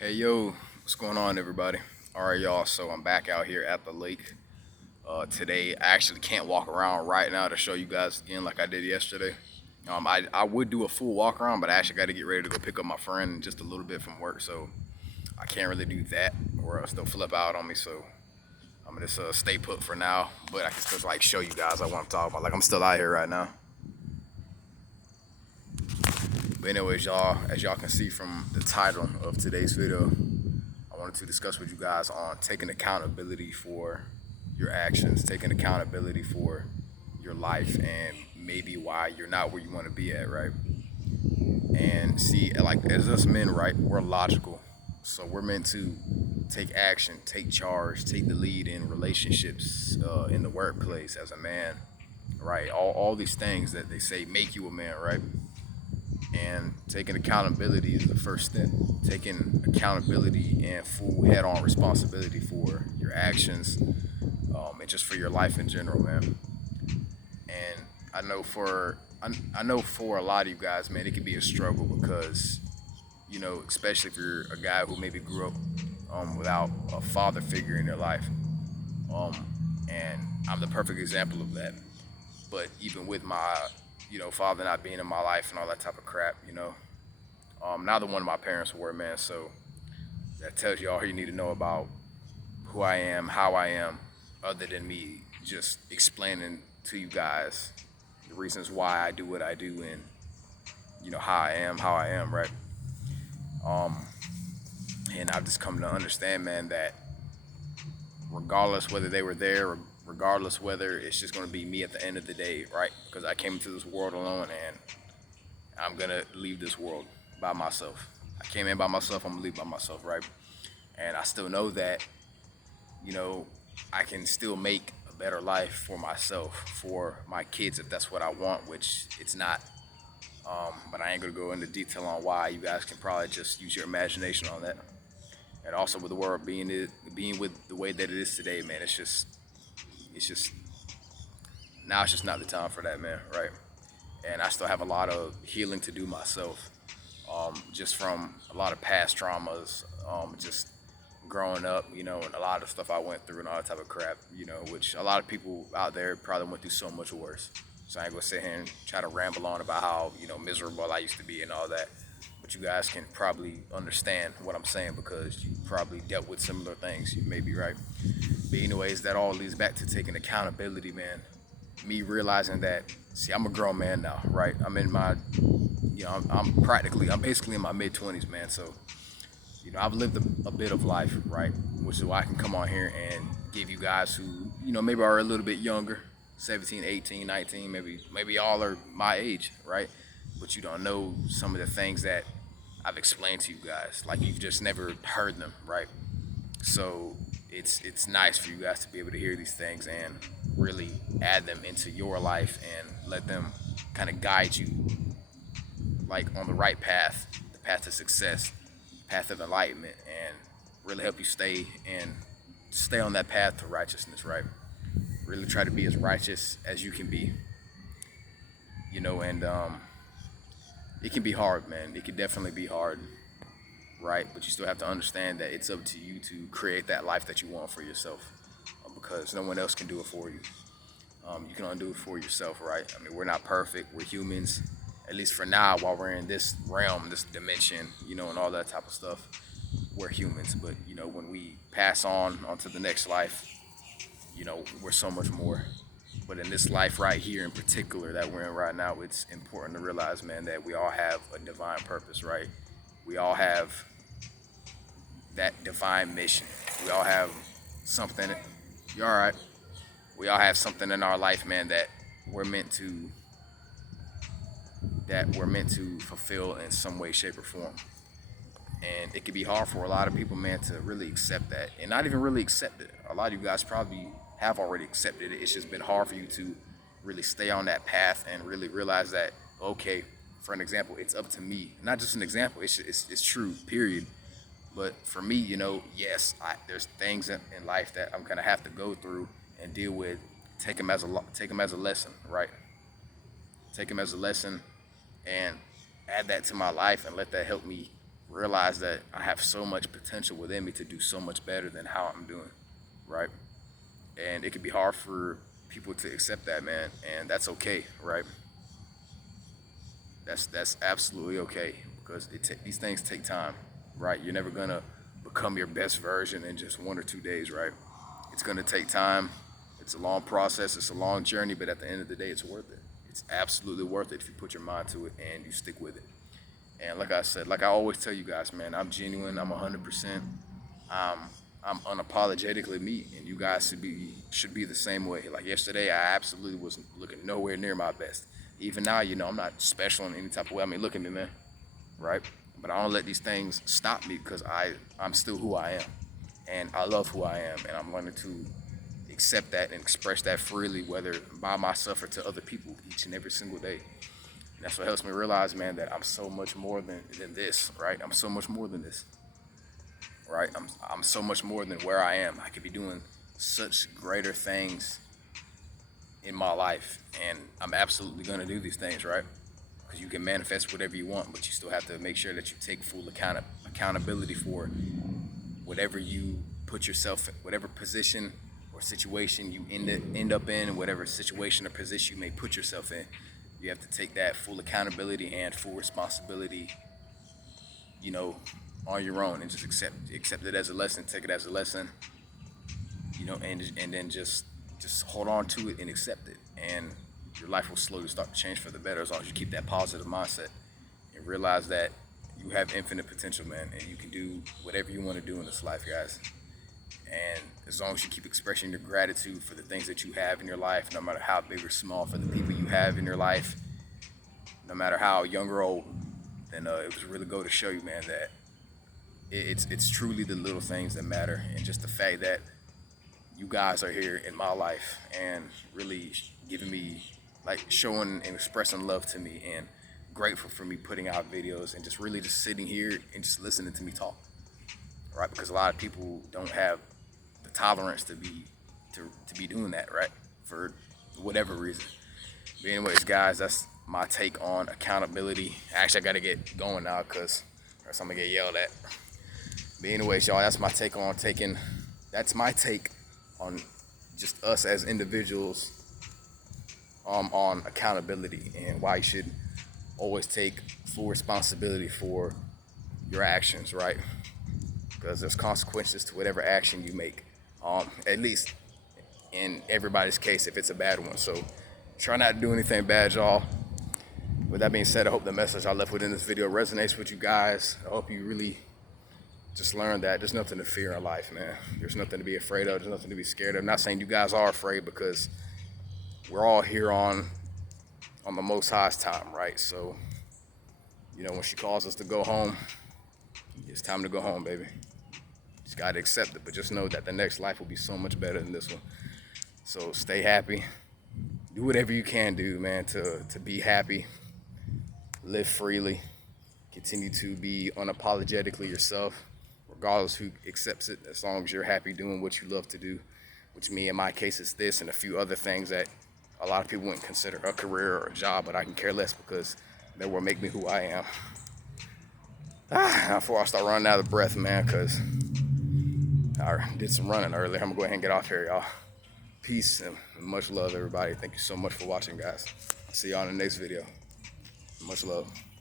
Hey yo, what's going on, everybody? All right, y'all. So I'm back out here at the lake today. I actually can't walk around right now to show you guys again like I did yesterday. I would do a full walk around, but I actually got to get ready to go pick up my friend in just a little bit from work, so I can't really do that, or else they'll flip out on me. So I'm gonna just stay put for now. But I can still like show you guys like what I'm talking about. Like I'm still out here right now. But anyways, y'all, as y'all can see from the title of today's video, I wanted to discuss with you guys on taking accountability for your actions, taking accountability for your life, and maybe why you're not where you want to be at, right? And see, like as us men, right, we're logical. So we're meant to take action, take charge, take the lead in relationships, in the workplace as a man, right? All these things that they say make you a man, right? And taking accountability is the first step. Taking accountability and full head-on responsibility for your actions, and just for your life in general, man. And I know for a lot of you guys, man, it can be a struggle because especially if you're a guy who maybe grew up without a father figure in their life. Um, and I'm the perfect example of that. But even with my father not being in my life and all that type of crap, neither one of my parents were, man. So that tells you all you need to know about who I am, how I am, other than me just explaining to you guys the reasons why I do what I do and how I am, right? Um, and I've just come to understand, man, that regardless whether they were there, or regardless whether it's just going to be me at the end of the day, right? Because I came into this world alone, and I'm gonna leave this world by myself. I came in by myself. I'm gonna leave by myself, right? And I still know that you know, I can still make a better life for myself, for my kids, if that's what I want, which it's not. But I ain't gonna go into detail on why. You guys can probably just use your imagination on that. And also with the world being with the way that it is today, man, it's just now it's just not the time for that, man, right? And I still have a lot of healing to do myself, just from a lot of past traumas, just growing up, and a lot of stuff I went through and all that type of crap, which a lot of people out there probably went through so much worse. So I ain't gonna sit here and try to ramble on about how, miserable I used to be and all that. But you guys can probably understand what I'm saying because you probably dealt with similar things. You may be right. But anyways, that all leads back to taking accountability, man. Me realizing that, see, I'm a grown man now, right? I'm in my, I'm basically in my mid 20s, man. So I've lived a bit of life, right? Which is why I can come on here and give you guys who, maybe are a little bit younger, 17, 18, 19, maybe all are my age, right? But you don't know some of the things that I've explained to you guys. Like you've just never heard them, right? So it's nice for you guys to be able to hear these things and really add them into your life and let them kind of guide you like on the right path, the path to success, path of enlightenment, and really help you stay on that path to righteousness, right? Really try to be as righteous as you can be, and it can be hard, man. It can definitely be hard, right? But you still have to understand that it's up to you to create that life that you want for yourself, because no one else can do it for you. You can only do it for yourself, right? I mean, we're not perfect. We're humans, at least for now, while we're in this realm, this dimension, and all that type of stuff. We're humans, but when we pass on to the next life, we're so much more. But in this life right here in particular that we're in right now, it's important to realize, man, that we all have a divine purpose, right? We all have that divine mission. We all have something. You're all right. We all have something in our life, man, we're meant to that we're meant to fulfill in some way, shape, or form. And it can be hard for a lot of people, man, to really accept that, and not even really accept it. A lot of you guys probably have already accepted it. It's just been hard for you to really stay on that path and really realize that, okay, for an example, it's up to me. Not just an example. It's true. Period. But for me, yes, there's things in life that I'm gonna have to go through and deal with. Take them as a lesson, right? Take them as a lesson, and add that to my life and let that help me realize that I have so much potential within me to do so much better than how I'm doing, right? And it can be hard for people to accept that, man, and that's okay, right? That's absolutely okay because these things take time, right? You're never gonna become your best version in just 1 or 2 days, right? It's gonna take time. It's a long process. It's a long journey, but at the end of the day, it's worth it. It's absolutely worth it if you put your mind to it and you stick with it. And like I said, like I always tell you guys, man, I'm genuine. I'm 100%. Um, I'm unapologetically me, and you guys should be the same way. Like yesterday, I absolutely was looking nowhere near my best. Even now, I'm not special in any type of way. I mean, look at me, man, right? But I don't let these things stop me because I'm still who I am, and I love who I am, and I'm learning to accept that and express that freely, whether by myself or to other people, each and every single day. And that's what helps me realize, man, that I'm so much more than this, right? I'm so much more than this, right? I'm so much more than where I am. I could be doing such greater things in my life, and I'm absolutely gonna do these things, right? Because you can manifest whatever you want, but you still have to make sure that you take full accountability for whatever you put yourself in, whatever position or situation you end up in, whatever situation or position you may put yourself in. You have to take that full accountability and full responsibility, you know, on your own, and just accept it as a lesson, take it as a lesson, and then just hold on to it and accept it, and your life will slowly start to change for the better as long as you keep that positive mindset and realize that you have infinite potential, man, and you can do whatever you want to do in this life, guys. And as long as you keep expressing your gratitude for the things that you have in your life, no matter how big or small, for the people you have in your life, no matter how young or old, then it was really go to show you, man, that it's truly the little things that matter, and just the fact that you guys are here in my life and really giving me, like, showing and expressing love to me, and grateful for me putting out videos and just really just sitting here and just listening to me talk, right? Because a lot of people don't have the tolerance to be doing that, right? For whatever reason. But anyways, guys, that's my take on accountability. Actually, I gotta get going now because or else I'm gonna get yelled at. But anyways, y'all, that's my take on just us as individuals, on accountability, and why you should always take full responsibility for your actions, right? Because there's consequences to whatever action you make, at least in everybody's case if it's a bad one. So try not to do anything bad, y'all. With that being said, I hope the message I left within this video resonates with you guys. I hope you really just learn that there's nothing to fear in life, man. There's nothing to be afraid of. There's nothing to be scared of. I'm not saying you guys are afraid, because we're all here on the Most High's time, right? So, when she calls us to go home, it's time to go home, baby. Just gotta accept it, but just know that the next life will be so much better than this one. So stay happy. Do whatever you can do, man, to be happy. Live freely. Continue to be unapologetically yourself, regardless who accepts it, as long as you're happy doing what you love to do, which me, in my case, is this and a few other things that a lot of people wouldn't consider a career or a job, but I can care less because they will make me who I am. Now before I start running out of breath, man, because I did some running earlier, I'm going to go ahead and get off here, y'all. Peace and much love, everybody. Thank you so much for watching, guys. See y'all in the next video. Much love.